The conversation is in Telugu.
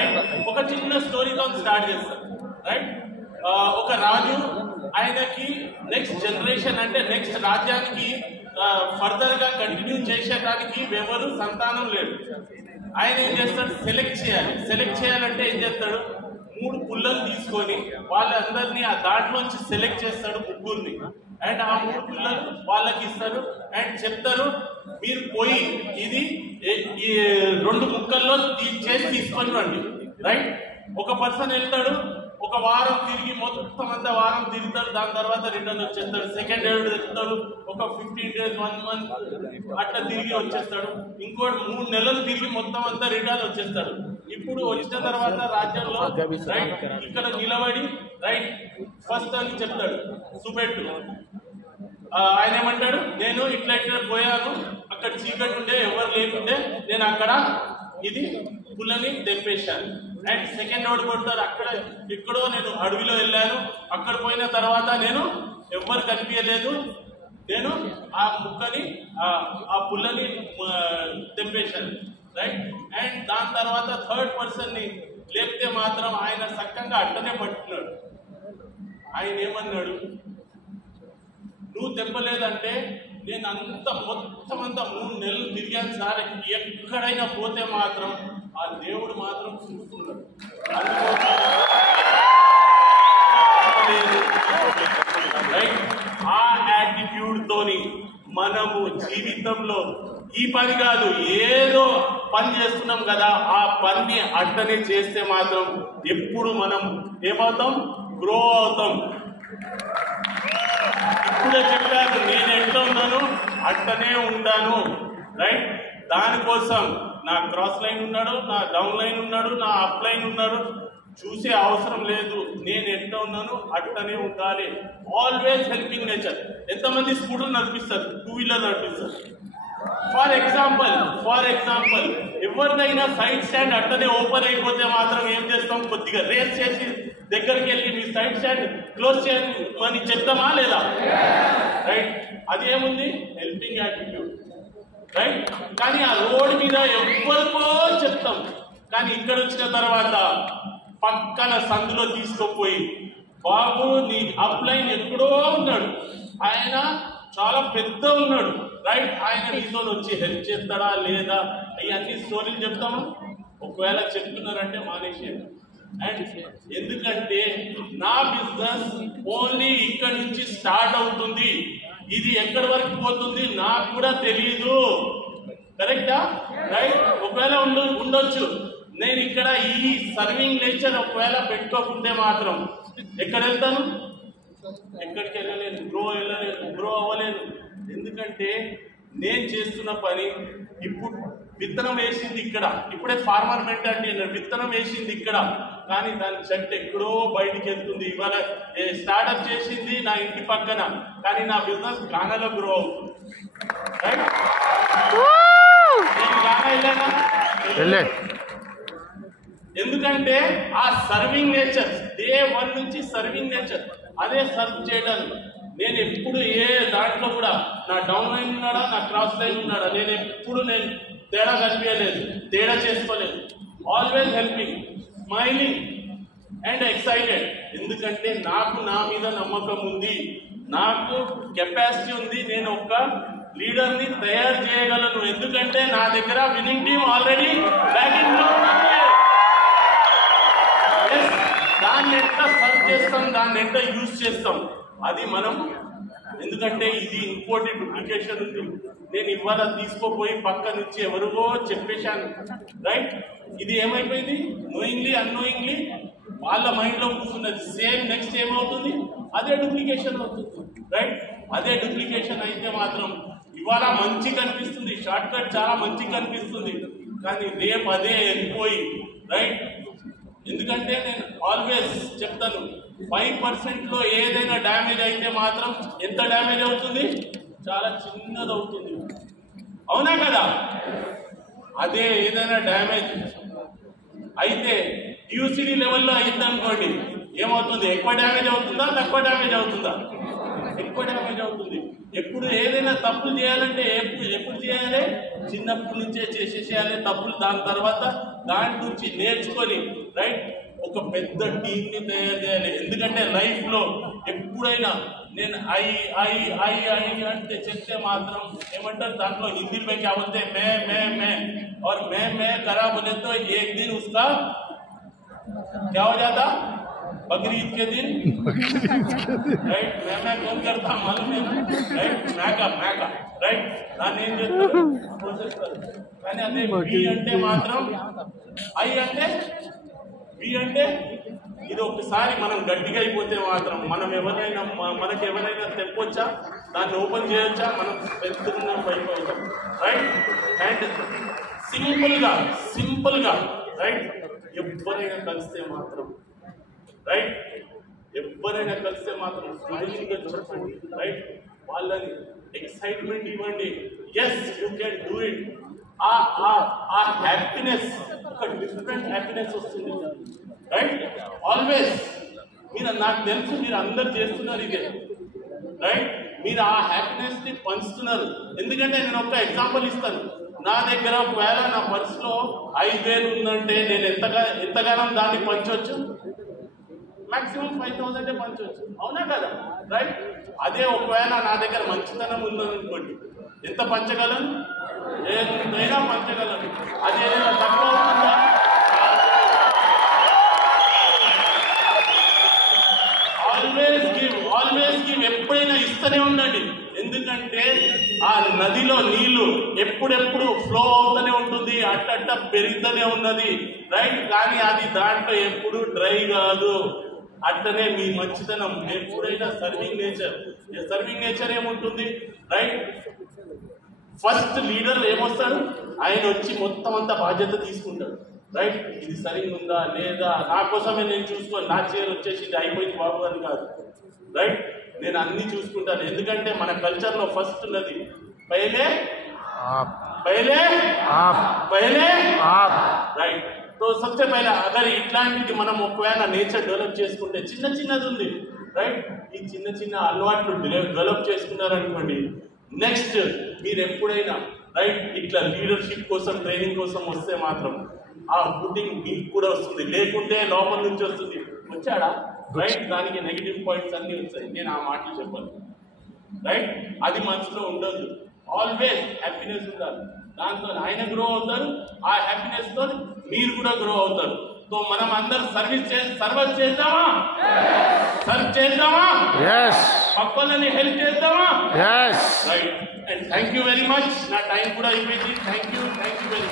రైట్. ఒక చిన్న స్టోరీతో స్టార్ట్ చేస్తాను. రైట్, ఒక రాజు, ఆయనకి నెక్స్ట్ జనరేషన్ అంటే నెక్స్ట్ రాజ్యానికి ఫర్దర్ గా కంటిన్యూ చేసేటానికి ఎవరు సంతానం లేదు. ఆయన ఏం చేస్తాడు, సెలెక్ట్ చేయాలంటే ఏం చేస్తాడు, 3 పుల్లలు తీసుకొని వాళ్ళందరినీ ఆ దాంట్లోంచి సెలెక్ట్ చేస్తాడు, ముగ్గురిని. అండ్ ఆ 3 పుల్లలు వాళ్ళకి ఇస్తారు అండ్ చెప్తారు, మీరు పోయి ఇది 2 ముక్కల్లో చేసి తీసుకొని రండి. రైట్, ఒక పర్సన్ వెళ్తాడు, ఒక వారం తిరిగి మొత్తం అంతా వారం తిరుగుతాడు, దాని తర్వాత రిటర్న్ వచ్చేస్తాడు. సెకండ్ డే వెళ్తాడు, ఒక 15 days 1 month అట్లా తిరిగి వచ్చేస్తాడు. ఇంకోటి 3 నెలలు తిరిగి మొత్తం అంతా రిటర్న్ వచ్చేస్తాడు. ఇప్పుడు వచ్చిన తర్వాత రాజ్యంలో రైట్ ఇక్కడ నిలబడి రైట్ ఫస్ట్ అని చెప్తాడు, చూపెట్టు. ఆయన ఏమంటాడు, నేను ఇట్లా పోయాను, అక్కడ చీకటి ఉండే ఎవరు లేకుండే, నేను అక్కడ ఇది పుల్లని తెంపేశాను. అండ్ సెకండ్ రోడ్ కొడతారు, అక్కడ ఎక్కడో నేను అడవిలో వెళ్ళాను, అక్కడ పోయిన తర్వాత నేను ఎవ్వరు కనిపించలేదు, నేను ఆ ముక్కని ఆ పుల్లని తెంపేశాను. రైట్, అండ్ దాని తర్వాత థర్డ్ పర్సన్ ని లేపితే మాత్రం ఆయన చక్కగా అట్టనే పట్టుకున్నాడు. ఆయన ఏమన్నాడు, నువ్వు తెంపలేదంటే నేను మొత్తం అంతా 3 నెలలు తిరిగాను సార్, ఎక్కడైనా పోతే మాత్రం ఆ దేవుడు మాత్రం చూస్తున్నాడు. ఆ యాటిట్యూడ్ తోని మనము జీవితంలో ఈ పని కాదు, ఏదో పని చేస్తున్నాం కదా, ఆ పని అట్టనే చేస్తే మాత్రం ఎప్పుడు మనం ఏమవుతాం, గ్రో అవుతాం. ఇప్పుడే చెప్పాను, నేను ఎట్లా ఉన్నాను అట్టనే ఉంటాను. రైట్, దానికోసం నా క్రాస్ లైన్ ఉన్నాడు, నా డౌన్ లైన్ ఉన్నాడు, నా అప్ లైన్ ఉన్నాడు, చూసే అవసరం లేదు. నేను ఎట్లా ఉన్నాను అట్టనే ఉండాలి. Always helping nature. ఎంతమంది స్కూటర్ నడిపిస్తారు, 2 వీలర్ నడిపిస్తారు. ఫర్ ఎగ్జాంపుల్ ఎవరినైనా సైడ్ స్టాండ్ అట్టనే ఓపెన్ అయిపోతే మాత్రం ఏం చేస్తాం, కొద్దిగా రేస్ చేసి దగ్గరికి వెళ్ళి మీ సైడ్ స్టాండ్ క్లోజ్ చేయండి అని చెప్తామా లేదా? రైట్, అదేముంది, హెల్పింగ్ యాటిట్యూడ్. రైట్, కానీ ఆ రోడ్ మీద ఎవరికో చెప్తాం, కానీ ఇక్కడ వచ్చిన తర్వాత పక్కన సందులో తీసుకుపోయి, బాబు నీ అప్లైన్ ఎక్కడో ఉన్నాడు, ఆయన చాలా పెద్ద ఉన్నాడు, రైట్, ఆయన నీతో వచ్చి హెల్ప్ చేస్తాడా లేదా, ఇవన్నీ స్టోరీలు చెప్తామా? ఒకవేళ చెప్తున్నారంటే మానేసేయండి. అండ్ ఎందుకంటే నా బిజినెస్ ఓన్లీ ఇక్కడ నుంచి స్టార్ట్ అవుతుంది, ఇది ఎక్కడి వరకు పోతుంది నాకు కూడా తెలియదు. కరెక్టా? రైట్, ఒకవేళ ఉండొచ్చు. నేను ఇక్కడ ఈ సర్వింగ్ నేచర్ ఒకవేళ పెట్టుకోకుంటే మాత్రం ఎక్కడ వెళ్తాను, ఎక్కడికి వెళ్ళలేను, గ్రో అవ్వలేను. ఎందుకంటే నేను చేస్తున్న పని ఇప్పుడు విత్తనం వేసింది ఇక్కడ, ఇప్పుడే ఫార్మర్ మెంటాలిటీ, విత్తనం వేసింది ఇక్కడ, కానీ దాని చెట్టు ఎక్కడో బయటికి వెళ్తుంది. ఇవాళ స్టార్ట్అప్ చేసింది నా ఇంటి పక్కన, కానీ నా బిజినెస్ గానాలో గ్రో అవుతుంది. రైట్, నేను గానా వెళ్ళానా? ఎందుకంటే ఆ సర్వింగ్ నేచర్, డే 1 నుంచి సర్వింగ్ నేచర్, అదే సర్వ్ చేయడానికి. నేను ఎప్పుడు ఏ దాంట్లో కూడా నా డౌన్ లైన్ ఉన్నాడా, నా క్రాస్ లైన్ ఉన్నాడా, నేను ఎప్పుడు తేడా కనిపించలేదు, తేడా చేసుకోలేదు. Always helping, smiling and excited. ఎందుకంటే నాకు నా మీద నమ్మకం ఉంది, నాకు కెపాసిటీ ఉంది, నేను ఒక లీడర్ని తయారు చేయగలను. ఎందుకంటే నా దగ్గర విన్నింగ్ టీమ్ ఆల్రెడీ బ్యాటింగ్ లో ఉంది. దాన్ని ఎట్లా సర్వ్ చేస్తాం, దాన్ని ఎట్లా యూజ్ చేస్తాం, అది మనం. ఎందుకంటే ఇది ఇంపోర్టెడ్ డూప్లికేషన్ ఉంది. నేను ఇవాళ తీసుకోపోయి పక్క నుంచి ఎవరికో చెప్పేశాను. రైట్, ఇది ఏమైపోయింది, నోయింగ్లీ అన్నోయింగ్లీ వాళ్ళ మైండ్ లో కూర్చున్నది. సేమ్ నెక్స్ట్ ఏమవుతుంది, అదే డూప్లికేషన్ అవుతుంది. రైట్, అదే డూప్లికేషన్ అయితే మాత్రం ఇవాళ మంచి కనిపిస్తుంది, షార్ట్ కట్ చాలా మంచి కనిపిస్తుంది, కానీ రేపు అదే వెళ్ళిపోయి. రైట్, ఎందుకంటే నేను ఆల్వేస్ చెప్తాను, 5% లో ఏదైనా డ్యామేజ్ అయితే మాత్రం ఎంత డ్యామేజ్ అవుతుంది, చాలా చిన్నది అవుతుంది. అవునా కదా? అదే ఏదైనా డ్యామేజ్ అయితే యూసిడి లెవెల్లో అయింది అనుకోండి, ఏమవుతుంది, ఎక్కువ డ్యామేజ్ అవుతుందా, తక్కువ డ్యామేజ్ అవుతుందా? ఎక్కువ డ్యామేజ్ అవుతుంది. ఎప్పుడు ఏదైనా తప్పులు చేయాలంటే ఎప్పుడు చేయాలి, చిన్నప్పటి నుంచే చేసేసేయాలి తప్పులు, దాని తర్వాత దాని నుంచి నేర్చుకొని రైట్ ఒక పెద్ద టీంని తయారు చేయాలి. ఎందుకంటే లైఫ్లో ఎప్పుడైనా నేను ఐ ఐ ఐ ఐ అంటే చెప్తే మాత్రం ఏమంటారు దాంట్లో హిందీ में क्या बोलते हैं मैं और मैं करा बोले तो एक दिन उसका क्या हो जाता बकरीद के दिन राइट मैं कौन करता मालूम है राइट मैका राइट నానేం చెప్తాను కానీ అదే బి అంటే మాత్రం ఐ అంటే బి అంటే ఇది ఒకసారి మనం గట్టిగా అయిపోతే మాత్రం మనం మనకి ఎవరైనా తెప్పొచ్చా, దాన్ని ఓపెన్ చేయొచ్చా, మనం పెద్దగా బయట అవుతాం రైట్. అండ్ సింపుల్గా రైట్ ఎవరైనా కలిస్తే మాత్రం రైట్ ఎవరైనా కలిస్తే మాత్రం చెప్పండి రైట్, వాళ్ళని ఎక్సైట్మెంట్ ఇవ్వండి. Yes you can do it. ఆ హ్యాపీనెస్ ఒక డిఫరెంట్ హ్యాపీనెస్ వస్తుంది రైట్. ఆల్వేస్ మీరు నాకు తెలుసు మీరు అందరు చేస్తున్నారు ఇదే రైట్, మీరు ఆ హ్యాపీనెస్ ని పంచుతున్నారు. ఎందుకంటే నేను ఒక ఎగ్జాంపుల్ ఇస్తాను. నా దగ్గర ఒకవేళ నా పర్సులో 5,000 ఉందంటే నేను ఎంతగానో దాన్ని పంచవచ్చు, మాక్సిమం 5,000 పంచవచ్చు, అవునా కదా రైట్. అదే ఒకవేళ నా దగ్గర మంచితనం ఉందని అనుకోండి, ఎంత పంచగలను, ఎంతైనా పంచగలను. అది ఏదైనా తక్కువ అవుతుందా? ఆల్వేస్ గివ్ ఎప్పుడైనా ఇస్తూనే ఉండండి. ఎందుకంటే ఆ నదిలో నీళ్లు ఎప్పుడెప్పుడు ఫ్లో అవుతూనే ఉంటుంది, అట్ట పెరుగుతూనే ఉన్నది రైట్. కానీ అది దాంట్లో ఎప్పుడు డ్రై కాదు. అట్లనే మీ మంచితనం ఎప్పుడైనా సర్వింగ్ నేచర్ ఏముంటుంది రైట్. ఫస్ట్ లీడర్ ఏమొస్తాడు, ఆయన వచ్చి మొత్తం అంతా బాధ్యత తీసుకుంటాడు రైట్. ఇది సరిగ్గా ఉందా లేదా, నా కోసమే నేను చూసుకోను, నా చైర్ వచ్చేసి ఇది అయిపోయింది బాబు అని కాదు రైట్. నేను అన్ని చూసుకుంటాను. ఎందుకంటే మన కల్చర్ లో ఫస్ట్ ఉన్నది పహలే రైట్. तो सबसे पहले अगर ఇట్లాంటిది మనం ఒకవేళ నేచర్ డెవలప్ చేసుకుంటే చిన్నది ఉంది రైట్, ఈ చిన్న అలవాట్లు డెవలప్ చేసుకున్నారనుకోండి, నెక్స్ట్ మీరు ఎప్పుడైనా రైట్ ఇట్లా లీడర్షిప్ కోసం ట్రైనింగ్ కోసం వస్తే మాత్రం ఆ ఫుటింగ్ మీకు కూడా వస్తుంది. లేకుంటే లోపల నుంచి వస్తుంది, వచ్చాడా రైట్, దానికి నెగిటివ్ పాయింట్స్ అన్ని వస్తాయి. నేను ఆ మాటలు చెప్పాను రైట్. అది మనసులో ఉండదు. ఆల్వేస్ హ్యాపీనెస్ ఉండాలి. దాంతో ఆయన గ్రో అవుతారు, ఆ హ్యాపీనెస్ తో మీరు కూడా గ్రో అవుతారు. సో మనం అందరు సర్వ్ చేద్దామా, సర్వ్ చేద్దామా, పక్కలని హెల్ప్ చేద్దామా right. And thank you very much. నా టైం కూడా అయిపోయింది. Thank you very much.